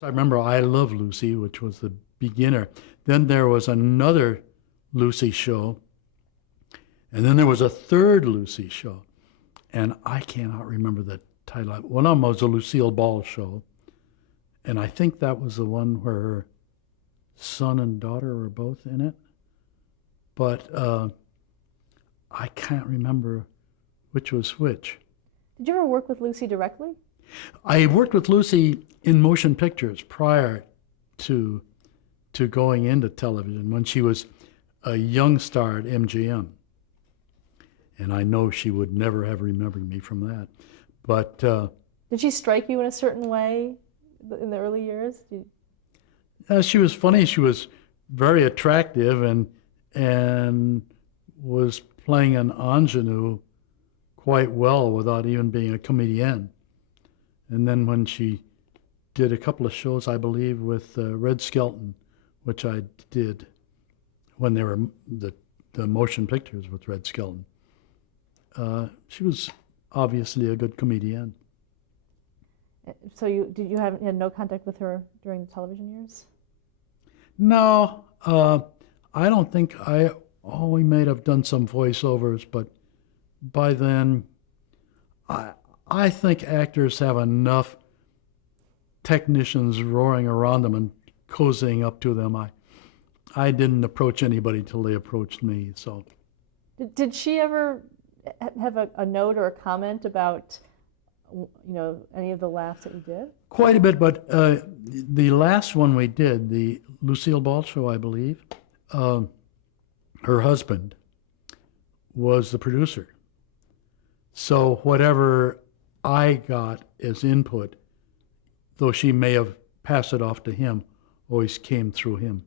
I remember I Love Lucy, which was the beginner. Then there was another Lucy show, and then there was a third Lucy show, and I cannot remember the title. One of them was a Lucille Ball show, and I think that was the one where her son and daughter were both in it. But I can't remember which was which. Did you ever work with Lucy directly? I worked with Lucy in motion pictures prior to going into television when she was a young star at MGM. And I know she would never have remembered me from that. But did she strike you in a certain way in the early years? she was funny. She was very attractive and was playing an ingenue quite well without even being a comedienne. And then when she did a couple of shows, I believe, with Red Skelton, which I did when they were the motion pictures with Red Skelton. She was obviously a good comedian. So you had no contact with her during the television years? No, I don't think we may have done some voiceovers, but by then, I think actors have enough technicians roaring around them and cozying up to them. I didn't approach anybody till they approached me. So, did she ever have a note or a comment about any of the laughs that you did? Quite a bit, but the last one we did, the Lucille Ball show, I believe, her husband was the producer. So whatever I got as input, though she may have passed it off to him, always came through him.